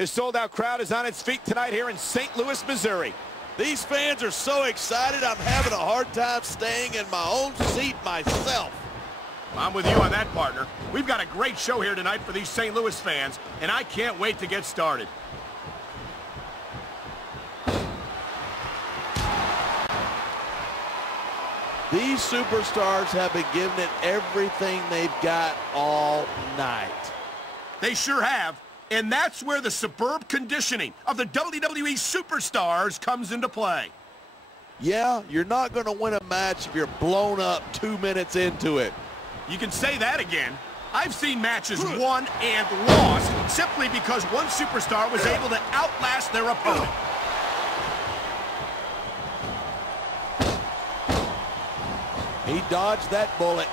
This sold-out crowd is on its feet tonight here in St. Louis, Missouri. These fans are so excited, I'm having a hard time staying in my own seat myself. I'm with you on that, partner. We've got a great show here tonight for these St. Louis fans, and I can't wait to get started. These superstars have been giving it everything they've got all night. They sure have. And that's where the superb conditioning of the WWE superstars comes into play. Yeah, you're not going to win a match if you're blown up 2 minutes into it. You can say that again. I've seen matches won and lost simply because one superstar was able to outlast their opponent. He dodged that bullet.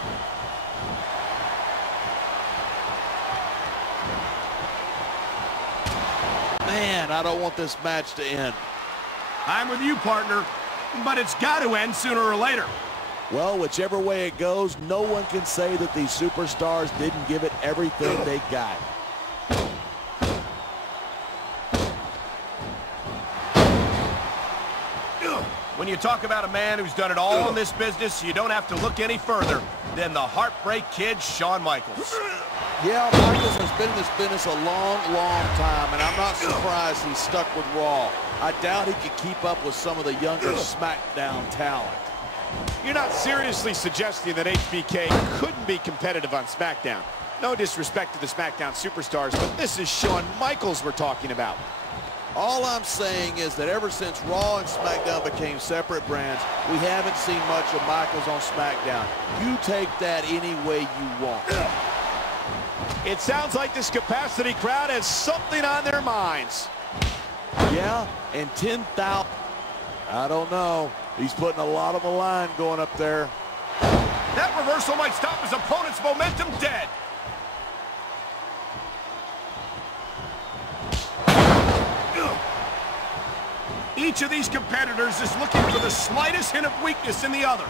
Man, I don't want this match to end. I'm with you, partner, but it's got to end sooner or later. Well, whichever way it goes, no one can say that these superstars didn't give it everything they got. When you talk about a man who's done it all in this business, you don't have to look any further than the Heartbreak Kid, Shawn Michaels. Yeah, Michaels has been in this business a long, long time, and I'm not surprised he's stuck with Raw. I doubt he could keep up with some of the younger Smackdown talent. You're not seriously suggesting that HBK couldn't be competitive on SmackDown. No disrespect to the SmackDown superstars, but this is Shawn Michaels we're talking about. All I'm saying is that ever since Raw and SmackDown became separate brands, we haven't seen much of Michaels on SmackDown. You take that any way you want. It sounds like this capacity crowd has something on their minds. Yeah, and 10,000. I don't know. He's putting a lot on the line going up there. That reversal might stop his opponent's momentum dead. Each of these competitors is looking for the slightest hint of weakness in the other.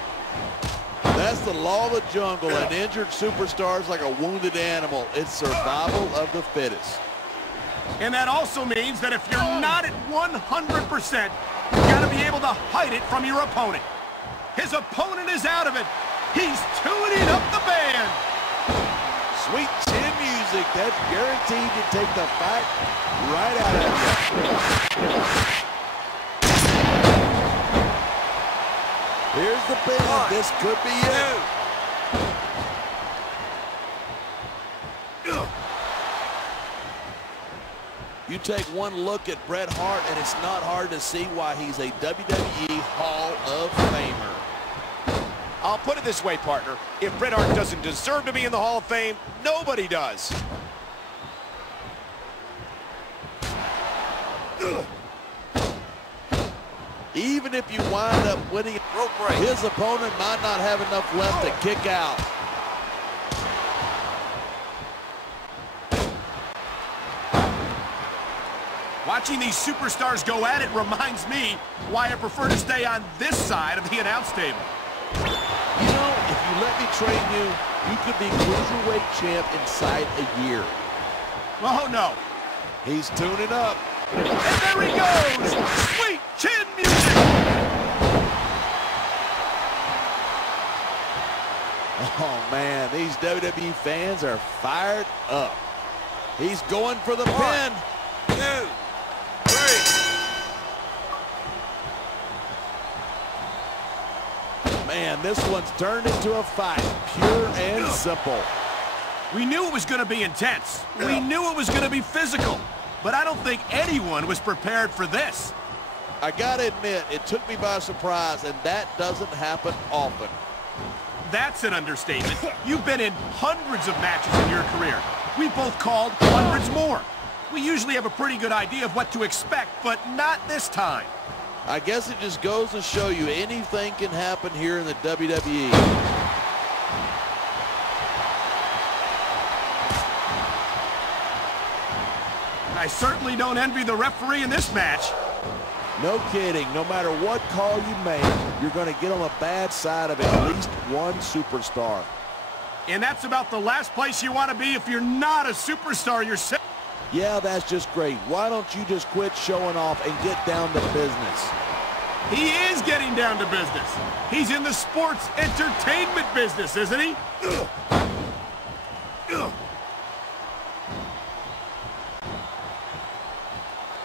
That's the law of the jungle. An injured superstar is like a wounded animal. It's survival of the fittest. And that also means that if you're not at 100%, you gotta be able to hide it from your opponent. His opponent is out of it. He's tuning up the band. Sweet chin music. That's guaranteed to take the fight right out of you. Here's the band. This could be it. You take one look at Bret Hart, and it's not hard to see why he's a WWE Hall of Famer. I'll put it this way, partner. If Bret Hart doesn't deserve to be in the Hall of Fame, nobody does. Even if you wind up winning, his opponent might not have enough left to kick out. Watching these superstars go at it reminds me why I prefer to stay on this side of the announce table. You know, if you let me train you, you could be cruiserweight champ inside a year. Oh, no. He's tuning up. And there he goes! Sweet chin music! Oh, man, these WWE fans are fired up. He's going for the pin. 2, 3. Man, this one's turned into a fight, pure and simple. We knew it was going to be intense. We knew it was going to be physical. But I don't think anyone was prepared for this. I gotta admit, it took me by surprise, and that doesn't happen often. That's an understatement. You've been in hundreds of matches in your career. We both called hundreds more. We usually have a pretty good idea of what to expect, but not this time. I guess it just goes to show you anything can happen here in the WWE. I certainly don't envy the referee in this match. No kidding. No matter what call you make, you're going to get on the bad side of at least one superstar. And that's about the last place you want to be if you're not a superstar yourself. Yeah, that's just great. Why don't you just quit showing off and get down to business? He is getting down to business. He's in the sports entertainment business, isn't he?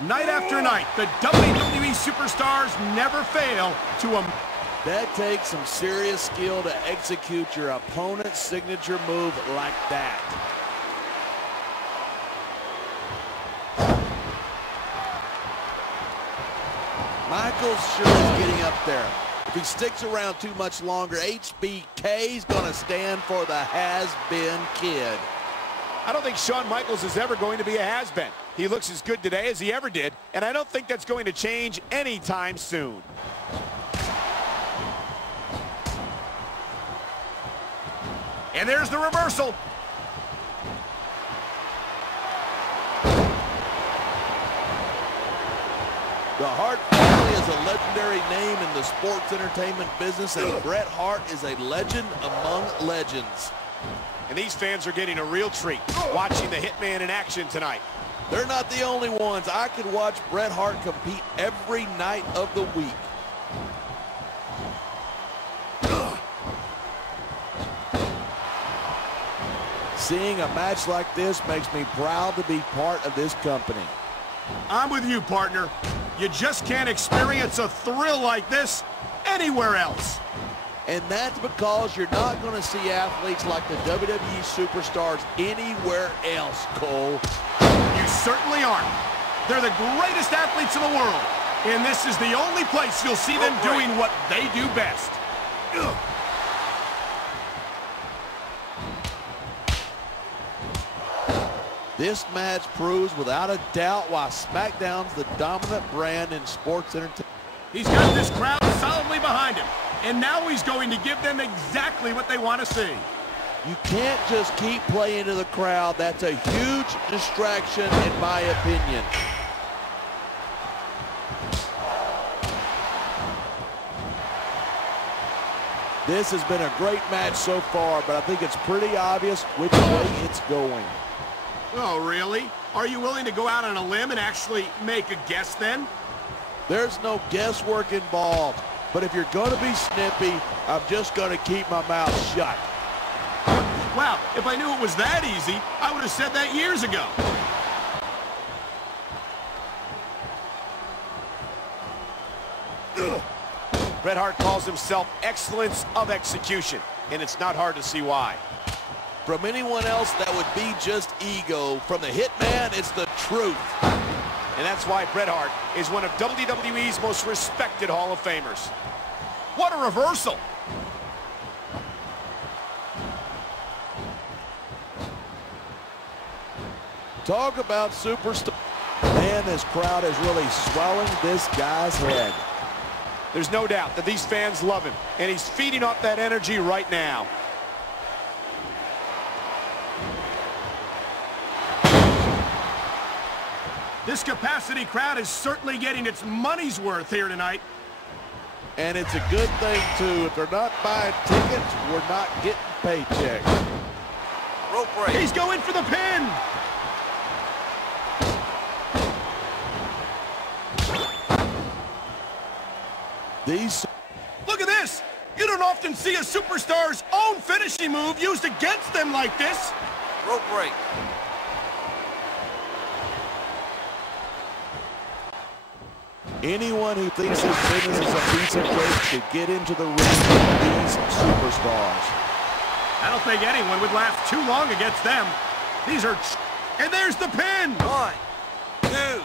Night after night, the WWE superstars never fail to That takes some serious skill to execute your opponent's signature move like that. Michaels sure is getting up there. If he sticks around too much longer, HBK's going to stand for the has-been kid. I don't think Shawn Michaels is ever going to be a has-been. He looks as good today as he ever did, and I don't think that's going to change anytime soon. And there's the reversal. The Hart family is a legendary name in the sports entertainment business, and Bret Hart is a legend among legends. And these fans are getting a real treat watching the Hitman in action tonight. They're not the only ones. I could watch Bret Hart compete every night of the week. Seeing a match like this makes me proud to be part of this company. I'm with you, partner. You just can't experience a thrill like this anywhere else. And that's because you're not going to see athletes like the WWE superstars anywhere else, Cole. You certainly aren't. They're the greatest athletes in the world. And this is the only place you'll see them doing what they do best. This match proves without a doubt why Smackdown's the dominant brand in sports entertainment. He's got this crowd solidly behind him. And now he's going to give them exactly what they want to see. You can't just keep playing to the crowd. That's a huge distraction, in my opinion. This has been a great match so far, but I think it's pretty obvious which way it's going. Oh, really? Are you willing to go out on a limb and actually make a guess then? There's no guesswork involved. But if you're going to be snippy, I'm just going to keep my mouth shut. Wow, if I knew it was that easy, I would have said that years ago. Bret Hart calls himself excellence of execution, and it's not hard to see why. From anyone else, that would be just ego. From the Hitman, it's the truth. And that's why Bret Hart is one of WWE's most respected Hall of Famers. What a reversal! Talk about superstar. Man, this crowd is really swelling this guy's head. There's no doubt that these fans love him, and he's feeding off that energy right now. This capacity crowd is certainly getting its money's worth here tonight. And it's a good thing, too. If they're not buying tickets, we're not getting paychecks. Rope break. He's going for the pin. Look at this. You don't often see a superstar's own finishing move used against them like this. Rope break. Anyone who thinks his business is a piece of cake should get into the ring with these superstars. I don't think anyone would last too long against them. These are... And there's the pin! 1, 2,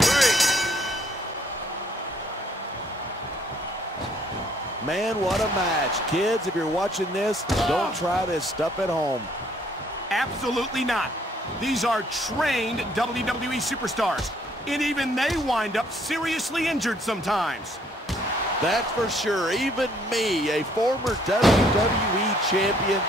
3. Man, what a match. Kids, if you're watching this, don't try this stuff at home. Absolutely not. These are trained WWE superstars. And even they wind up seriously injured sometimes. That's for sure. Even me, a former WWE champion,